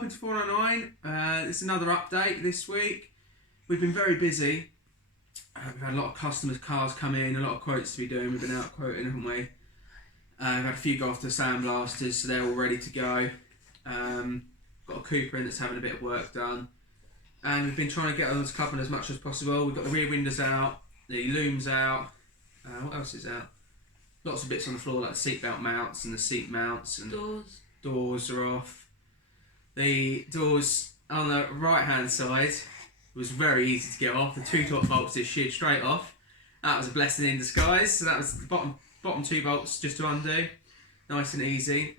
welcome to 499. It's another update this week. We've been very busy. We've had a lot of customers' cars come in, a lot of quotes to be doing. We've been out quoting, haven't we? We've had a few go off to sandblasters, so they're all ready to go. Got a Cooper in that's having a bit of work done. And we've been trying to get on this clubman as much as possible. We've got the rear windows out, the looms out. What else is out? Lots of bits on the floor like the seatbelt mounts and the seat mounts. And doors are off. The doors on the right hand side was very easy to get off. The two top bolts just sheared straight off. That was a blessing in disguise. So that was the bottom two bolts just to undo. Nice and easy.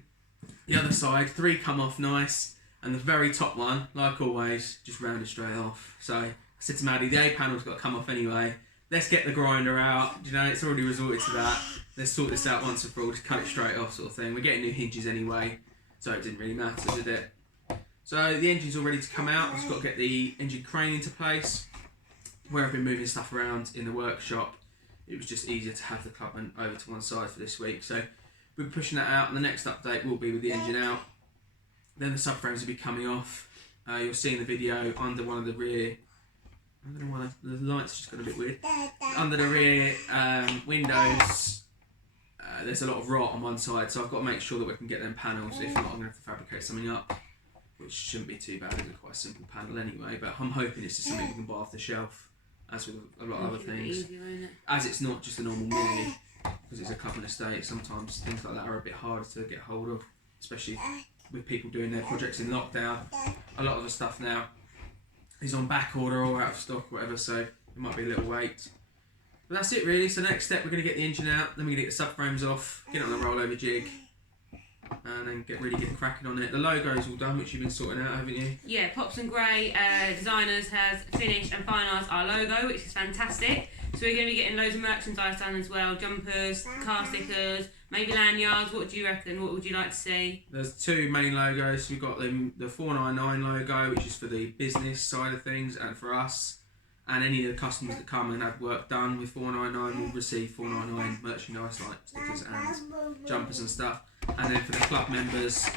The other side, three come off nice. And the very top one, like always, just rounded straight off. So I said to Maddie, the A panel's got to come off anyway. Let's get the grinder out. You know, it's already resorted to that. Let's sort this out once and for all, just cut it straight off sort of thing. We're getting new hinges anyway, so it didn't really matter, did it? So the engine's all ready to come out. I've just got to get the engine crane into place. Where I've been moving stuff around in the workshop, it was just easier to have the clubman over to one side for this week. So we're pushing that out, and the next update will be with the engine out. Then the subframes will be coming off. You'll see in the video under one of the rear, I don't know why the lights just got a bit weird. Under the rear windows, there's a lot of rot on one side, so I've got to make sure that we can get them panels. If not, I'm going to have to fabricate something up, which shouldn't be too bad. It's quite a simple panel anyway, but I'm hoping it's just something we can buy off the shelf, as with a lot of other things. Easier, isn't it? As it's not just a normal Mini, because it's a clubman estate, sometimes things like that are a bit harder to get hold of, especially with people doing their projects in lockdown. A lot of the stuff now is on back order or out of stock or whatever, so it might be a little wait. But that's it really. So next step, we're going to get the engine out, then we're going to get the subframes off, get it on the rollover jig, and then really get cracking on it. The logo's all done, which you've been sorting out, haven't you? Yeah, Pops and Grey Designers has finished and finalised our logo, which is fantastic. So we're going to be getting loads of merchandise done as well, jumpers, car stickers, maybe lanyards. What do you reckon? What would you like to see? There's two main logos. We've got the 499 logo, which is for the business side of things and for us. And any of the customers that come and have work done with 499 will receive 499 merchandise like stickers and jumpers and stuff. And then for the club members,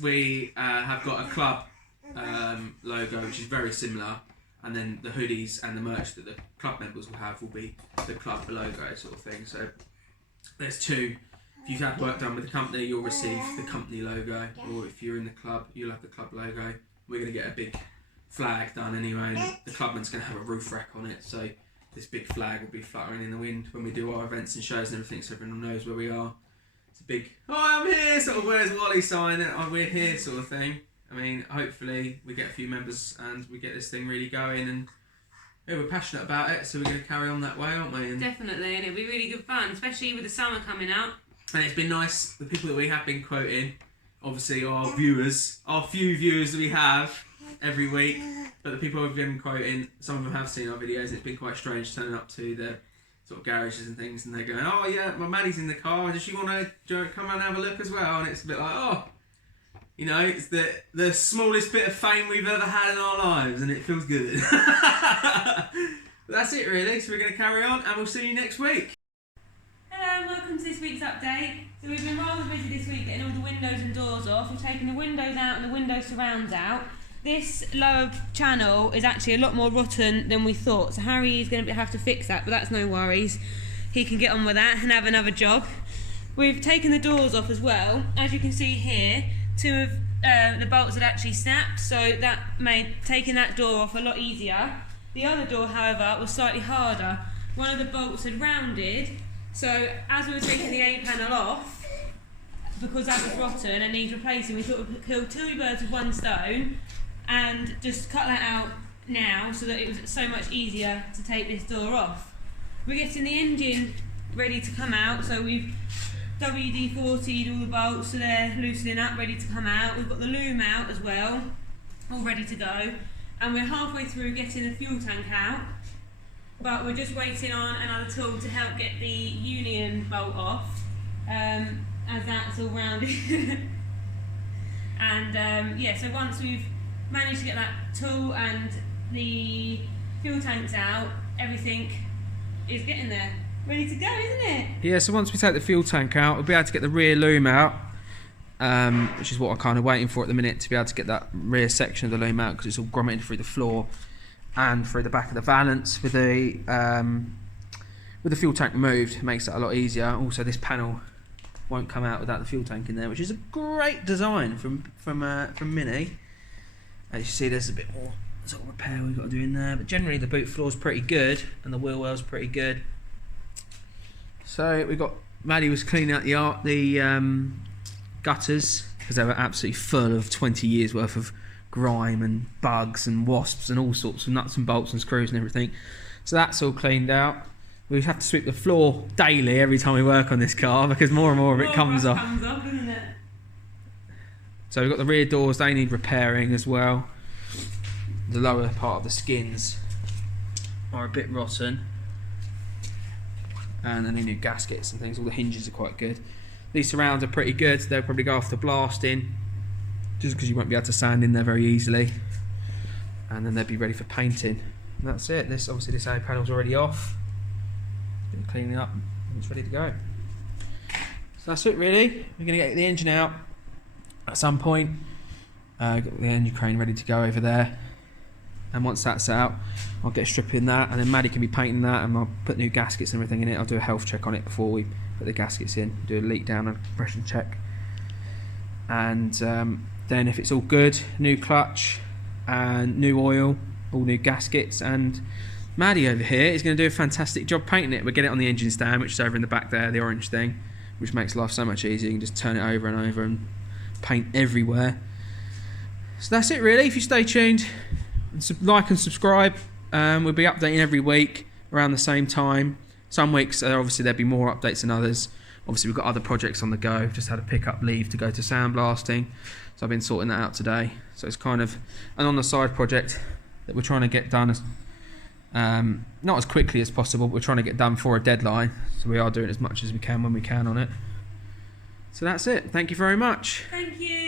we have got a club logo, which is very similar. And then the hoodies and the merch that the club members will have will be the club logo sort of thing. So there's two. If you've had work done with the company, you'll receive the company logo, or if you're in the club, you'll have the club logo. We're going to get a big flag done anyway, and the clubman's going to have a roof rack on it, so this big flag will be fluttering in the wind when we do our events and shows and everything, so everyone knows where we are. It's a big, oh, I'm here, sort of where's Wally sign, oh, we're here sort of thing. I mean, hopefully we get a few members and we get this thing really going, and yeah, we're passionate about it, so we're going to carry on that way, aren't we? And definitely, and it'll be really good fun, especially with the summer coming up. And it's been nice, the people that we have been quoting, obviously our viewers, our few viewers that we have every week, but the people we've been quoting, some of them have seen our videos, and it's been quite strange turning up to the sort of garages and things, and they're going, oh yeah, my Maddie's in the car, does she want to come and have a look as well? And it's a bit like, oh, you know, it's the smallest bit of fame we've ever had in our lives, and it feels good. But that's it really, so we're going to carry on, and we'll see you next week. Hello and welcome to this week's update. So we've been rather busy this week getting all the windows and doors off. We've taken the windows out and the window surrounds out. This lower channel is actually a lot more rotten than we thought, so Harry is going to have to fix that, but that's no worries. He can get on with that and have another job. We've taken the doors off as well. As you can see here, two of the bolts had actually snapped, so that made taking that door off a lot easier. The other door, however, was slightly harder. One of the bolts had rounded, so as we were taking the A panel off, because that was rotten and needs replacing, we thought we'd kill two birds with one stone and just cut that out now so that it was so much easier to take this door off. We're getting the engine ready to come out, so we've WD-40'd all the bolts so they're loosening up, ready to come out. We've got the loom out as well, all ready to go. And we're halfway through getting the fuel tank out, but we're just waiting on another tool to help get the union bolt off, as that's all rounded. And yeah, so once we've managed to get that tool and the fuel tanks out, everything is getting there. Ready to go, isn't it? Yeah, so once we take the fuel tank out, we'll be able to get the rear loom out. which is what I'm kind of waiting for at the minute, to be able to get that rear section of the loom out, because it's all grommeted through the floor and through the back of the valance. With the fuel tank removed, it makes that a lot easier. Also, this panel won't come out without the fuel tank in there, which is a great design from Mini. As you see, there's a bit more sort of repair we've got to do in there, but generally the boot floor's pretty good and the wheel well's pretty good. So we got Maddie was cleaning out the gutters, because they were absolutely full of 20 years worth of grime and bugs and wasps and all sorts of nuts and bolts and screws and everything. So that's all cleaned out. We have to sweep the floor daily every time we work on this car, because more and more of it comes off. Doesn't it? So we've got the rear doors, they need repairing as well. The lower part of the skins are a bit rotten, and then they need gaskets and things. All the hinges are quite good. These surrounds are pretty good. They'll probably go off the blasting, just because you won't be able to sand in there very easily, and then they'll be ready for painting. And that's it. This A panel's already off. Cleaning up, and it's ready to go. So that's it really. We're going to get the engine out at some point. Got the engine crane ready to go over there, and once that's out, I'll get stripping that, and then Maddie can be painting that, and I'll put new gaskets and everything in it. I'll do a health check on it before we put the gaskets in, do a leak down and compression check, and then if it's all good, new clutch and new oil, all new gaskets, and Maddie over here is going to do a fantastic job painting it. We'll get it on the engine stand, which is over in the back there, the orange thing, which makes life so much easier. You can just turn it over and over and paint everywhere. So that's it really. If you stay tuned, like and subscribe, we'll be updating every week around the same time. Some weeks obviously there'll be more updates than others. Obviously we've got other projects on the go. We've just had a pickup leave to go to sandblasting, so I've been sorting that out today. So it's kind of an on the side project that we're trying to get done as not as quickly as possible, but we're trying to get done for a deadline, so we are doing as much as we can when we can on it. So that's it. Thank you very much. Thank you.